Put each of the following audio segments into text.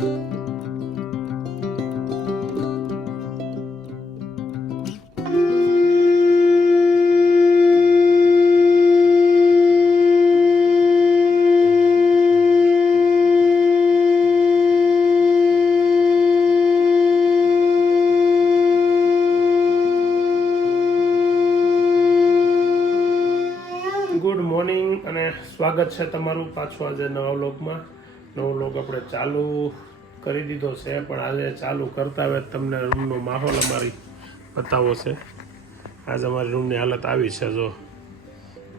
Good morning અને સ્વાગત છે તમારું પાછું આજે નવા વ્લોગમાં. નવો વ્લોગ આપણે ચાલુ કરી દીધો છે, પણ આજે ચાલુ કરતા હવે તમને રૂમનો માહોલ અમારી બતાવો છે. આજે અમારી રૂમની હાલત આવી છે. જો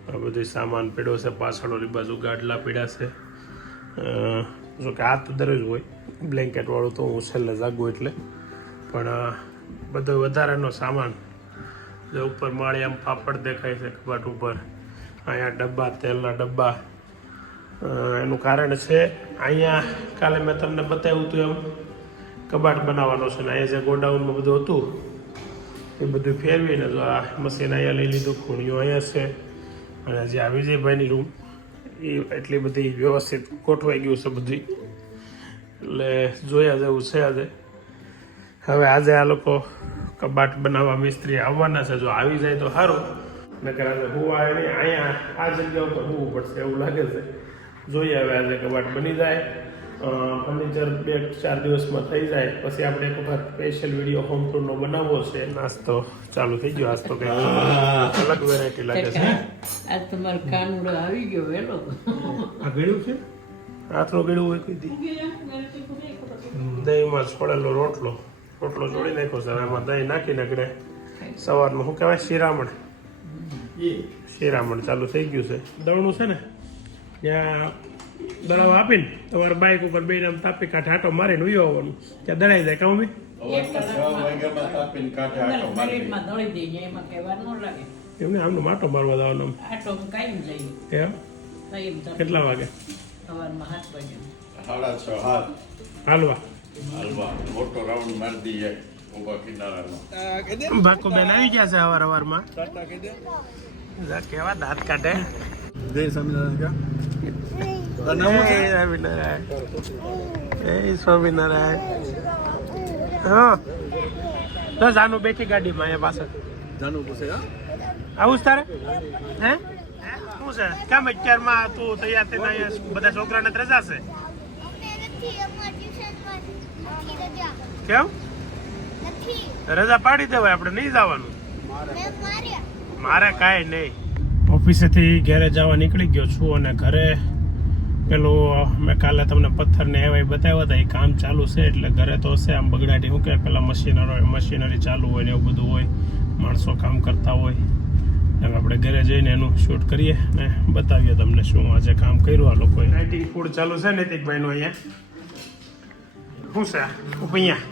આ બધું સામાન પીડ્યો છે, પાછળ ઓલી બાજુ ગાડલા પીડ્યા છે. જો કે આ તો દરરોજ હોય બ્લેન્કેટવાળું, તો હું છેલ્લે જાગું એટલે. પણ બધો વધારાનો સામાન જે ઉપર માળી આમ પાપડ દેખાય છે કબાટ ઉપર, અહીંયા ડબ્બા, તેલના ડબ્બા. એનું કારણ છે અહીંયા કાલે મેં તમને બતાવ્યું હતું એમ કબાટ બનાવવાનો છે ને અહીંયા જે ગોડાઉનમાં બધું હતું એ બધું ફેરવીને જો આ મશીન અહીંયા લઈ લીધું, ખૂણીઓ અહીંયા છે. અને જે આ વિજયભાઈની રૂમ એ એટલી બધી વ્યવસ્થિત ગોઠવાઈ ગયું છે બધી, એટલે જોયા જેવું છે. આજે હવે આજે આ લોકો કબાટ બનાવવા મિસ્ત્રી આવવાના છે. જો આવી જાય તો સારું, નકર આજે હુવા એને અહીંયા આ જગ્યા ઉપર હોવું પડશે એવું લાગે છે. જોઈએ હવે આજે કબાટ બની જાય, ફર્નિચર 2-4 દિવસમાં થઈ જાય પછી આપણે એક વખત સ્પેશિયલ વિડીયો હોમ ટૂરનો બનાવવો છે. નાસ્તો ચાલુ થઈ ગયો. આજ તો કંઈક અલગ વેરાયટી લાગે છે. આજ તમારો કાનુડો આવી ગયો વેલો. આ ગળ્યું છે, હાથનો ગળ્યું હોય કોઈ દી. દહીંમાં છોડેલો રોટલો જોડી નાખ્યો છે. એમાં દહીં નાખીને ઘરે સવારમાં શું કહેવાય, શિરામણ ચાલુ થઈ ગયું છે. દળનું છે ને ત્યાં દળાવ આપીને તમારે બાઇક ઉપર બેને આમ તાપી કાંઠે આટો મારીને ઉયો આવવાનું, ત્યાં દળાઈ જાય. કામ એમને આમનું માટો મારવા જવાનું. એમ કેટલા વાગે? હાલવા ભાકો બેન આવી ગયા છે અવારમાં. કેવા દાંત કાઢે. જય સ્વામિનારાયણ. જય સ્વામિનારાયણ. હા તો જાનું બેઠી ગાડીમાં અહીંયા પાછળ. જાનું પૂછે આવું જ તારે? હે શું છે? કેમ અત્યારમાં તું તૈયાર થઈને અહીંયા બધા છોકરાને રજા છે? કેમ રજા પાડી દેવાય, આપણે નહીં જવાનું. મારે કાંઈ નહીં. ઓફિસેથી ઘરે જવા નીકળી ગયો છું અને ઘરે પેલું મેં કાલે તમને પથ્થરને એવાય બતાવ્યા હતા, એ કામ ચાલુ છે. એટલે ઘરે તો હશે આમ બગડાટી, શું કે પેલા મશીનરી ચાલુ હોય ને એવું બધું હોય, માણસો કામ કરતા હોય. હવે આપણે ઘરે જઈને એનું શૂટ કરીએ ને બતાવીએ તમને શું આજે કામ કર્યું આ લોકોએ. રાઇટિંગ ફૂડ ચાલુ છે નૈતિકભાઈનું અહીંયા. શું છે ઉપૈયા?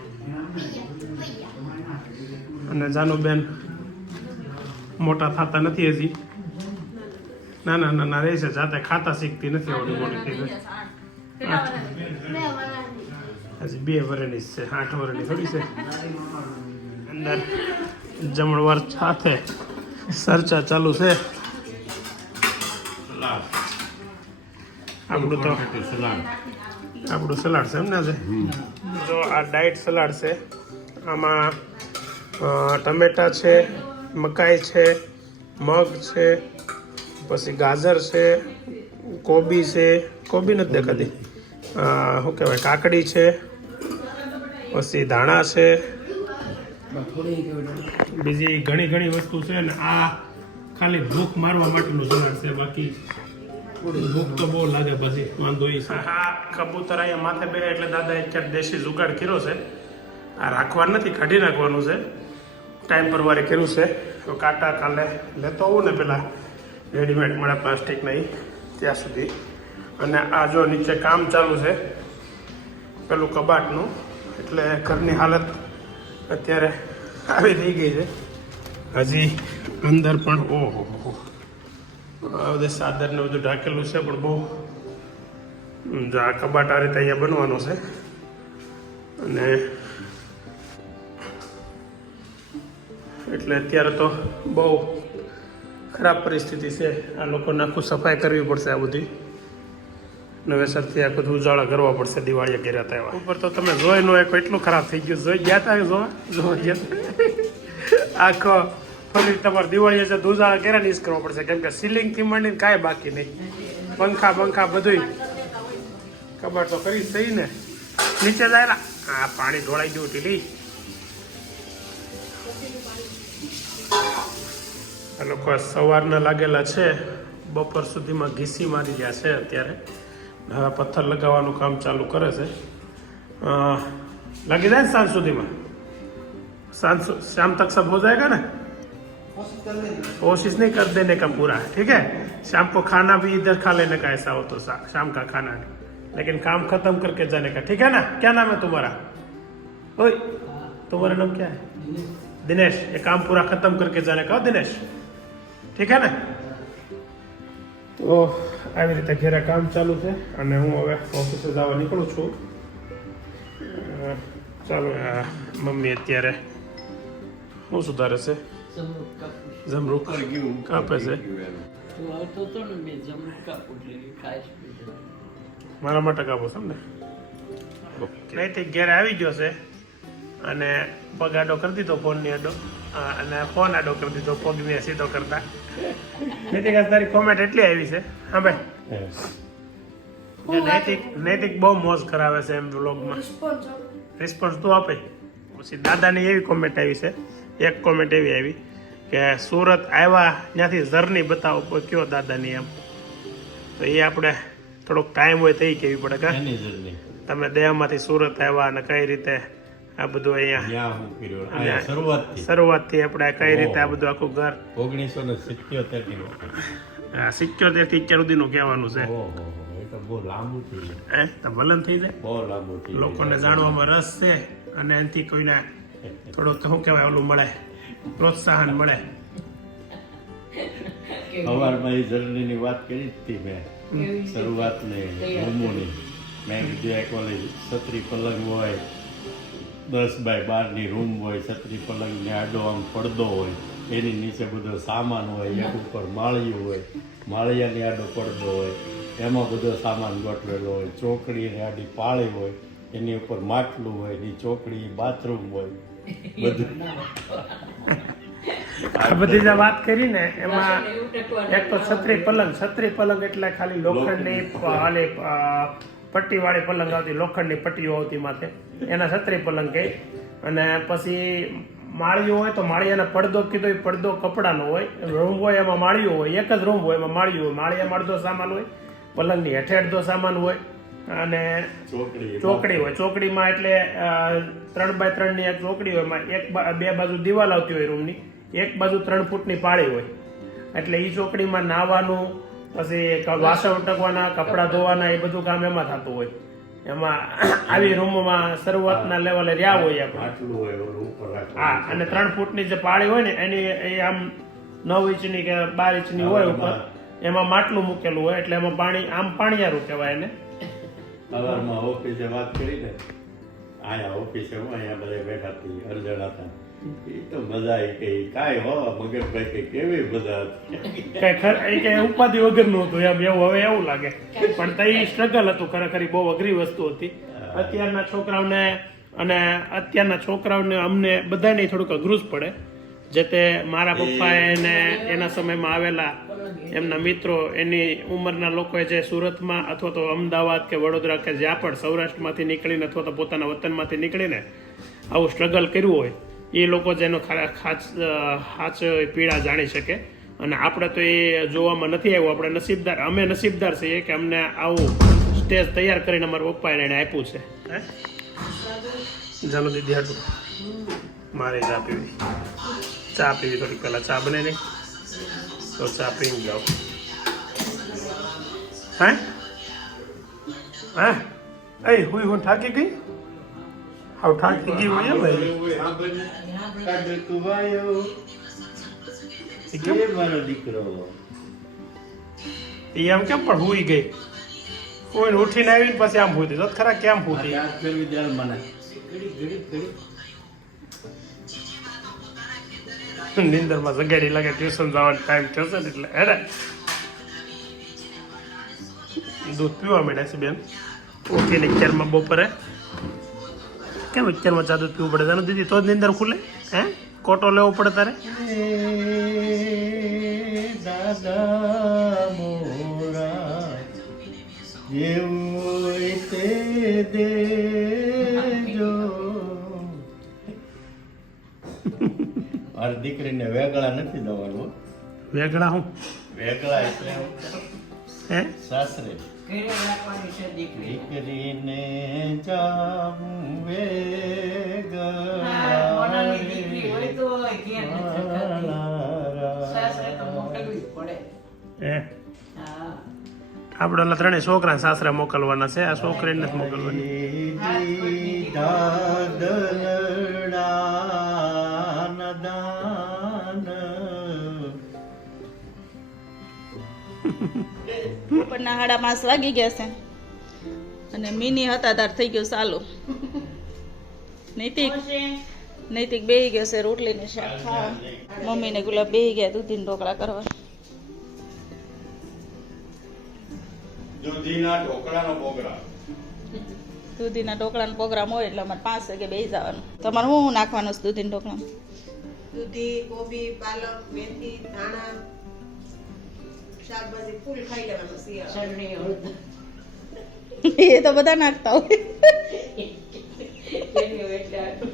અને જાનુબેન મોટા થતા નથી હજી, નાના રહે છે, જાતે ખાતા શીખતી નથી. આવડી મોટી થઈ ગઈ, હજી 2 વર્ષની છે, 8 વર્ષની થોડી છે. અંદર જમણવાર સાથે ચર્ચા ચાલુ છે. આપણું સલાડ છે એમને છે. જો આ ડાયટ સલાડ છે. આમાં ટમેટા છે, મકાઈ છે, મગ છે, પછી ગાજર છે, કોબી છે, કોબી નથી દેખાતી, શું કહેવાય, કાકડી છે, પછી ધાણા છે, બીજી ઘણી વસ્તુ છે. ને આ ખાલી ભૂખ મારવા માટેનું સલાડ છે, બાકી ભૂખ તો બહુ લાગે પછી વાંધો એ છે. હા કબૂતર અહીંયા માથે બે એટલે દાદાએ ક્યાંક દેશી જુગાડ કર્યો છે. આ રાખવાનું નથી, કાઢી નાખવાનું છે. ટાઈમ પર વારે કર્યું છે. તો કાંટા કાલે લેતો આવું ને, પેલા રેડીમેડ મળે પ્લાસ્ટિક નહીં ત્યાં સુધી. અને આ જો નીચે કામ ચાલુ છે પેલું કબાટનું, એટલે ઘરની હાલત અત્યારે આવી થઈ ગઈ છે. હજી અંદર પણ ઓહો આ બધે સાદર ને બધું ઢાંકેલું છે, પણ બહુ આ કબાટ આ રીતે અહીંયા બનવાનું છે. અને એટલે અત્યારે તો બહુ ખરાબ પરિસ્થિતિ છે. આ લોકોને આખું સફાઈ કરવી પડશે આ બધી. નવેસરથી આ બધું ઉજાળા કરવા પડશે દિવાળીએ કર્યા હતા એવા ઉપર તો તમે જોઈ નો એક એટલું ખરાબ થઈ ગયું જોઈ ગયા હતા જોવા ગયા આખો ફરી તમારે દિવાળીએ જે ઉજાળા કર્યા ને કરવા પડશે કેમ કે સીલિંગથી માંડીને કાંઈ બાકી નહીં પંખા બધું કબાટ તો કરી થઈ ને નીચે જાય આ પાણી ઢોળાઈ ગયું ટીલી આ લોકો સવારના લાગેલા છે બપોર સુધીમાં ઘીસી મારી રહ્યા છે અત્યારે હવે પથ્થર લગાવવાનું કામ ચાલુ કરે છે લાગી જાય ને સાંજ સુધીમાં शाम तक सब हो जाएगा ना कोशिश नहीं कर देने का पूरा ठीक है शाम को खाना भी इधर खा लेने का ऐसा हो तो शाम का खाना लेकिन काम खत्म करके जाने का ठीक है ना क्या नाम है तुम्हारा ओए तुम्हारा नाम क्या है दिनेश ये काम पूरा खत्म करके जाने का दिनेश ठीक है ना તો આવી રીતે ઘેરા કામ ચાલુ છે અને હું હવે ઓફિસે જવા નીકળું છું ચાલો મમ્મી અત્યારે શું સુધારે છે જમરૂક કાપે છે મારા માટે કાપો છો ને નહીંથી ઘેર આવી ગયો છે અને પગ આડો કરી દીધો ફોનની આડો અને ફોન આડો કરી દીધો પગને સીધો કરતા નૈતિક તારી કોમેન્ટ એટલી આવી છે હા ભાઈ નૈતિક બહુ મોજ કરાવે છે એમ વ્લોગમાં રિસ્પોન્સ તું આપે પછી દાદાની એવી કોમેન્ટ આવી છે એક કોમેન્ટ એવી આવી કે સુરત આવ્યા ત્યાંથી જર્ની બતાવો કયો દાદાની એમ તો એ આપણે થોડોક ટાઈમ હોય તો એ કહેવી પડે કે તમે દયામાંથી સુરત આવ્યા અને કઈ રીતે આ બધું અહીંયા શરૂઆતથી આપણે કઈ રીતે આ બધું આખું ઘર 1977 થી અત્યાર સુધીનું કહેવાનું છે વલણ થઈ જાય લોકોને જાણવામાં રસ છે અને એનાથી કોઈને થોડુંક શું કહેવાય ઓલું મળે પ્રોત્સાહન મળે સવારમાં એ જર્નીની વાત કરી હતી મેં શરૂઆતની રૂમોની મેં કીધું એક ઓલી છત્રી પલંગ હોય 10 બાય 12 રૂમ હોય છત્રી પલંગને આડો આમ પડદો હોય એની નીચે બધો સામાન હોય એક ઉપર માળિયું હોય માળિયાની આડો પડદો હોય એમાં બધો સામાન ગોઠવેલો હોય ચોકડીની આડી પાળી હોય એની ઉપર માટલું હોય એની ચોકડી બાથરૂમ હોય બધું આ બધી જે વાત કરી ને એમાં એક તો છત્રી પલંગ એટલે ખાલી લોખંડની પટ્ટીવાળી પલંગ આવતી લોખંડની પટ્ટીઓ આવતી માથે એના છત્રી પલંગ કહે અને પછી માળિયું હોય તો માળિયાના પડદો કીધો એ પડદો કપડાનો હોય રૂમ હોય એમાં માળિયું હોય એક જ રૂમ હોય એમાં માળિયું હોય માળિયામાં અડધો સામાન હોય પલંગની હેઠે અડધો સામાન હોય અને ચોકડી હોય ચોકડીમાં એટલે 3x3 ની એક ચોકડી હોય એમાં બે બાજુ દિવાલ આવતી હોય રૂમની એક બાજુ 3 ફૂટની પાળી હોય એટલે એ ચોકડીમાં નાહવાનું પછી વાસણ ઉટકવાના કપડાં ધોવાના એ બધું કામ એમાં થતું હોય એમાં આવી રૂમમાં શરૂઆતના લેવલે રહ્યા હોય આપણે હા અને 3 ફૂટની જે પાળી હોય ને એની એ આમ 9 ઇંચની કે 12 ઇંચની હોય ઉપર એમાં માટલું મૂકેલું હોય એટલે એમાં પાણી આમ પાણીયારું કહેવાય એને સવારમાં ઓફિસે વાત કરી ને અહીંયા ઓફિસે હું અહીંયા બધા બેઠા હતી અરજણ હતા એ તો મજા આવી ગઈ કાંઈ હો મગજભાઈ કઈ કેવી મજા હતી કઈ ઉપાધિ વગરનું હતું એમ એવું હવે એવું લાગે પણ તઈ સ્ટ્રગલ હતું ખરેખર બહુ અઘરી વસ્તુ હતી અત્યારના છોકરાઓને અમને બધાને થોડુંક અઘરું જ પડે જે તે મારા પપ્પાએ ને એના સમયમાં આવેલા એમના મિત્રો એની ઉંમરના લોકોએ જે સુરતમાં અથવા તો અમદાવાદ કે વડોદરા કે જ્યાં પણ સૌરાષ્ટ્રમાંથી નીકળીને અથવા તો પોતાના વતનમાંથી નીકળીને આવું સ્ટ્રગલ કર્યું હોય એ લોકો જેનો હાચ પીડા જાણી શકે અને આપણે તો એ જોવામાં નથી આવ્યું આપણે અમે નસીબદાર છીએ કે અમને આવું સ્ટેજ તૈયાર કરીને અમારા પપ્પાએ એને આપ્યું છે ચાલો દીદી હાટું મારે ચા પીવી થોડી પહેલાં ચા બને નહીં તો ચા પીને જાઓ હા હું થાકી ગઈ હાવ થાકી ગઈ હોય દીકરો એ આમ કેમ પણ હુઈ ગઈ કોઈ ઉઠીને આવીને પછી આમ ભૂતી તો ખરા કેમ ભૂતી નીંદરમાં જગાડી લાગે ટ્યુશન જવાનો ટાઈમ થશે એટલે હેને દૂધ પીવા માંડ્યા છે બેન ઉઠીને અત્યારમાં બપોરે કેમ અત્યારમાં ચા દૂધ પીવું પડે તારું દીદી તો જ નીંદર ખુલે હે કોટો લેવો પડે તારે દાદા મોરા જેવું તે દેજો મારી દીકરીને વેગળા નથી દવાનું વેગળા હું વેગળા એટલે હે સાસરે ઘરે રાખવાની છે દીકરી. દીકરીને જાવું હા, મોનાની દીકરી હોય તો ઘેર નથી થતી. સાસરે તો મોકલવી જ પડે. હે હા. આપણે ઓલા ત્રણેય છોકરા સાસરે મોકલવાના છે આ છોકરીને નથી મોકલવાની બપોરના 5:30 વાગી ગયા છે અને મિની હતા તાર થઈ ગયું ચાલુ નૈતિક બેહી ગયો છે રોટલી ને શાક ખાવા મમ્મી ને ગુલાબ બેહી ગયા દૂધીના ઢોકળા કરવા દૂધીના ઢોકળાનો પ્રોગ્રામ હોય એટલે અમારે 5 વાગે બેસી જવાનું તમારે શું નાખવાનું છે દૂધીના ઢોકળામાં દૂધી કોબી પાલક મેથી ધાણા શાકભાજી ફૂલ ખાઈ લેવાનું શિયાળા ચટણી હળદર. એ તો બધા નાખતા હોય એની એટલે આટલું.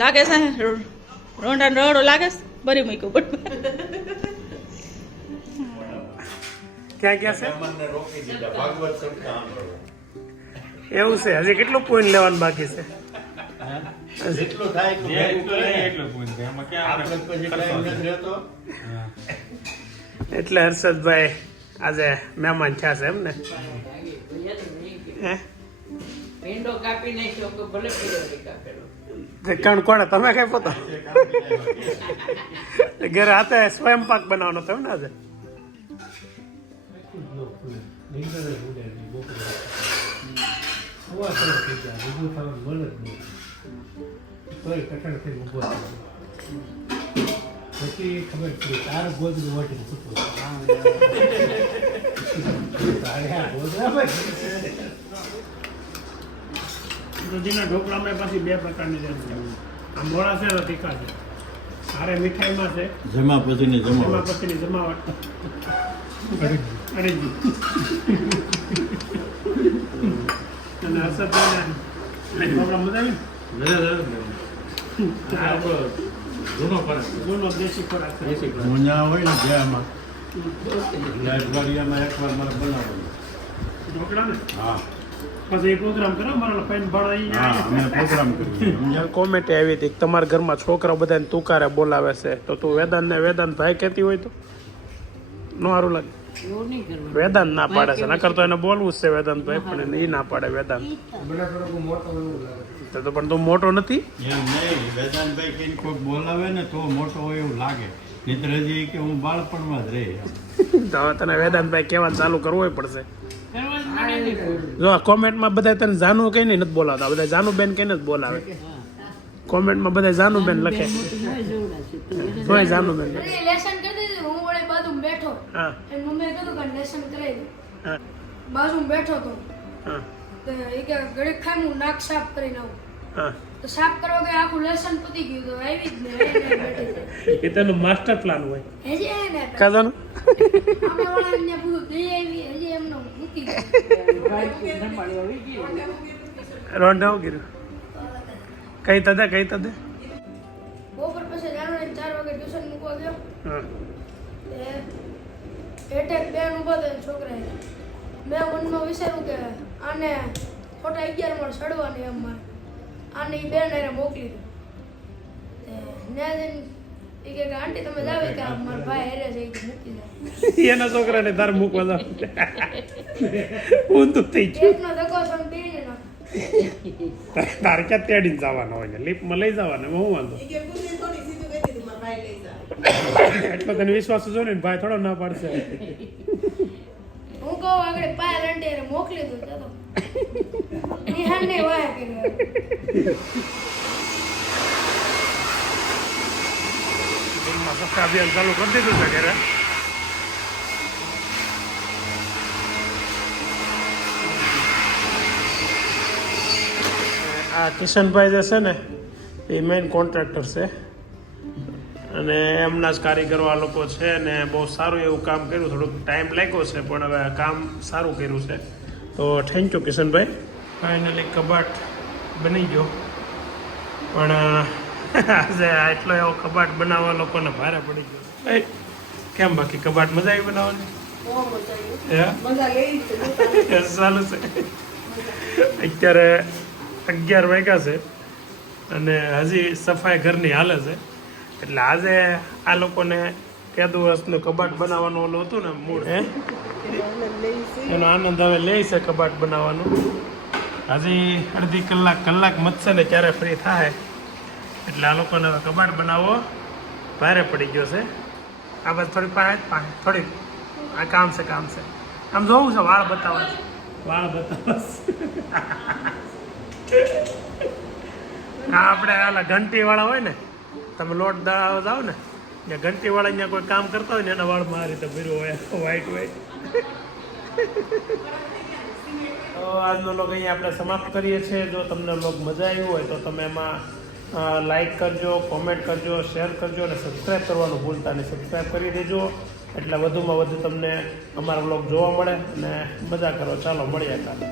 લાગે છે રોંડા રડો લાગે છે ભરી મૂક્યું પણ ક્યાં ક્યાં છે મહેમાનને રોકી દીધા ભાગવત સપ્તાહ સાંભળવા. એવું છે હજી કેટલું પોઈન્ટ લેવાનું બાકી છે જેટલું થાય એટલું ભેગું કરે ને. આપણે પછી ટાઈમ નથી રહેતો. એટલે હર્ષદભાઈ આજે મહેમાન થયા છે એમ ને હે ભીંડો કાપી નાખ્યો કે ભલે પીળો નહીં કાપેલો. કણ કોણે તમે કઈ પોતો ઘરે હાથે સ્વયં પાક બનાવવાનો હતો એમ ને આજે પછી ખબર પડી તાર ગોદરું વાટીને છૂટું દૂધીના ઢોકળામાં પાછી 2 પ્રકારની જેમ છે આ મોળા છે ને તીખા છે સારે મીઠાઈમાં છે જમા પછીની એમાં જમાવટ. પછીની જમાવટ અડીજી અને હર્ષદભાઈને ઢોકળા મજા આવી જૂનો દેશી ખોરાક છે ઊંઝા હોય ને જ્યાંમાં એટલે અઠવાડિયામાં એકવાર મારે બનાવવાનું. ઢોકળા ને હા પછી એ પ્રોગ્રામ કરો મારા ફાઈન ભાડા હા અમે પ્રોગ્રામ કરીએ. કોમેન્ટ આવી હતી કે તમારા ઘરમાં છોકરા બધાને તુકારે બોલાવે છે તો તું વેદાંત ભાઈ કહેતી હોય તો નો સારું લાગે એવું નહીં કરવાનું. વેદાંત ના પાડે છે નકર તો એને બોલવું જ છે વેદાંત ભાઈ પણ એ ના પાડે વેદાંત મને થોડુંક મોટો એવું લાગે તો પણ તું મોટો નથી એમ નહીં વેદાંતભાઈ કઈને કોઈ બોલાવે ને તો મોટો હોય એવું લાગે નહીંતર હજી કે હું બાળપણમાં જ રહી. તો હવે તને વેદાંતભાઈ કહેવાનું ચાલુ કરવું પડશે કરવા જ મળે નહીં કોઈ. જો કોમેન્ટમાં બધા તને જાનુ કહીને નથી બોલાવતા બધા જાનુબેન કહીને જ બોલાવે કોમેન્ટમાં બધા જાનુબેન લખે મોટી હોય જોવડાશે તો એને તોય જાનુબેન લખે. અરે લેસન કરી દીધું હું વળી બાજુમાં બેઠો હા એ મમ્મીએ કીધું કે લેસન કરાવી દે હા બાજુમાં બેઠો તો હા તો એ કે ઘડીક ખાઈ હું નાક સાફ કરીને આવું હા તો સાફ કરવા ગઈ આખું લેસન પતી ગયું તો આવી જ ને બેઠી એ તને માસ્ટર પ્લાન હોય હજી એ ને કાજાનું અમે વાળાને પૂછું દઈ આવી હજી એમને મૂકી ગયું સંભાળી આવી ગઈ. રોંઢ આવું કર્યું કઈ તદે બપોર પછી જાણો 4 વાગે ટ્યુશન મૂકવા ગયો હા એટેક બેન ઉભો થયો છોકરાએ મેં મનમાં વિચાર્યું કે આને ખોટા 11 માં ચડવાની એમ મારે આને ઈ બેન એને મોકલી દઉં ને જઈને ઈ કે આંટી તમે જાવ કે મારા ભાઈ હેરે છે ઈ કે મૂકી જાય એના છોકરાને તાર મૂકવા જાવ ઊંધું થઈ ગયું એકનો ધક્કો સમ પીને ના તાર ક્યાં તેડીને જવાનો હોય ને લિફ્ટમાં લઈ જવાનો એમાં હું વાંધો ઈ કે પૂરી થોડી સીધું કહી દીધું મારા ભાઈ લઈ જા એટલો તને વિશ્વાસ જો ને ભાઈ થોડો ના પાડશે હું કહું આગળ પાય લંડે એને મોકલી દઉં ચાલો ઈ હાને વાય કર્યો દિનમાં સફા અભિયાન ચાલુ કરી દીધું છે ઘરે આ કિશનભાઈ જે છે ને એ મેઇન કોન્ટ્રાક્ટર છે અને એમના જ કારીગરો આ લોકો છે ને બહુ સારું એવું કામ કર્યું. થોડુંક ટાઈમ લાગ્યો છે પણ હવે કામ સારું કર્યું છે. તો થેન્ક યુ કિશનભાઈ. ફાઇનલી કબાટ બની ગયો પણ આજે એટલો એવો કબાટ બનાવવા લોકોને ભારે પડી ગયો. કેમ બાકી કબાટ મજા આવી બનાવવાની? ચાલુ છે. અત્યારે 11 વાગ્યા છે અને હજી સફાઈ ઘરની હાલે છે. એટલે આજે આ લોકોને કેદુ વર્ષનું કબાટ બનાવવાનું ઓલું હતું ને મૂળ એનો આનંદ હવે લે છે કબાટ બનાવવાનું. હજી અડધી કલાક મથશે ને ક્યારે ફ્રી થાય એટલે આ લોકોને હવે કબાટ બનાવવો ભારે પડી ગયો છે. આ બસ થોડી થોડી આ કામ છે આમ જોવું છે. વાળ બતાવવા હા આપણે આલા ઘંટી વાળા હોય ને, તમે લોટ દળાવવા જાઓ ને ત્યાં ઘંટી વાળા અહીંયા કોઈ કામ કરતા હોય ને એના વાળમાં આ રીતે ભર્યું હોય વ્હાઈટ. તો આજનો લોગ અહીંયા આપણે સમાપ્ત કરીએ છીએ. જો તમને લોગ મજા આવ્યો હોય તો તમે એમાં લાઈક કરજો, કોમેન્ટ કરજો, શેર કરજો અને સબસ્ક્રાઈબ કરવાનું ભૂલતા નહીં. સબસ્ક્રાઈબ કરી દેજો એટલે વધુમાં વધુ તમને અમારા વ્લોગ જોવા મળે અને મજા કરો. ચાલો મળીએ કાલે.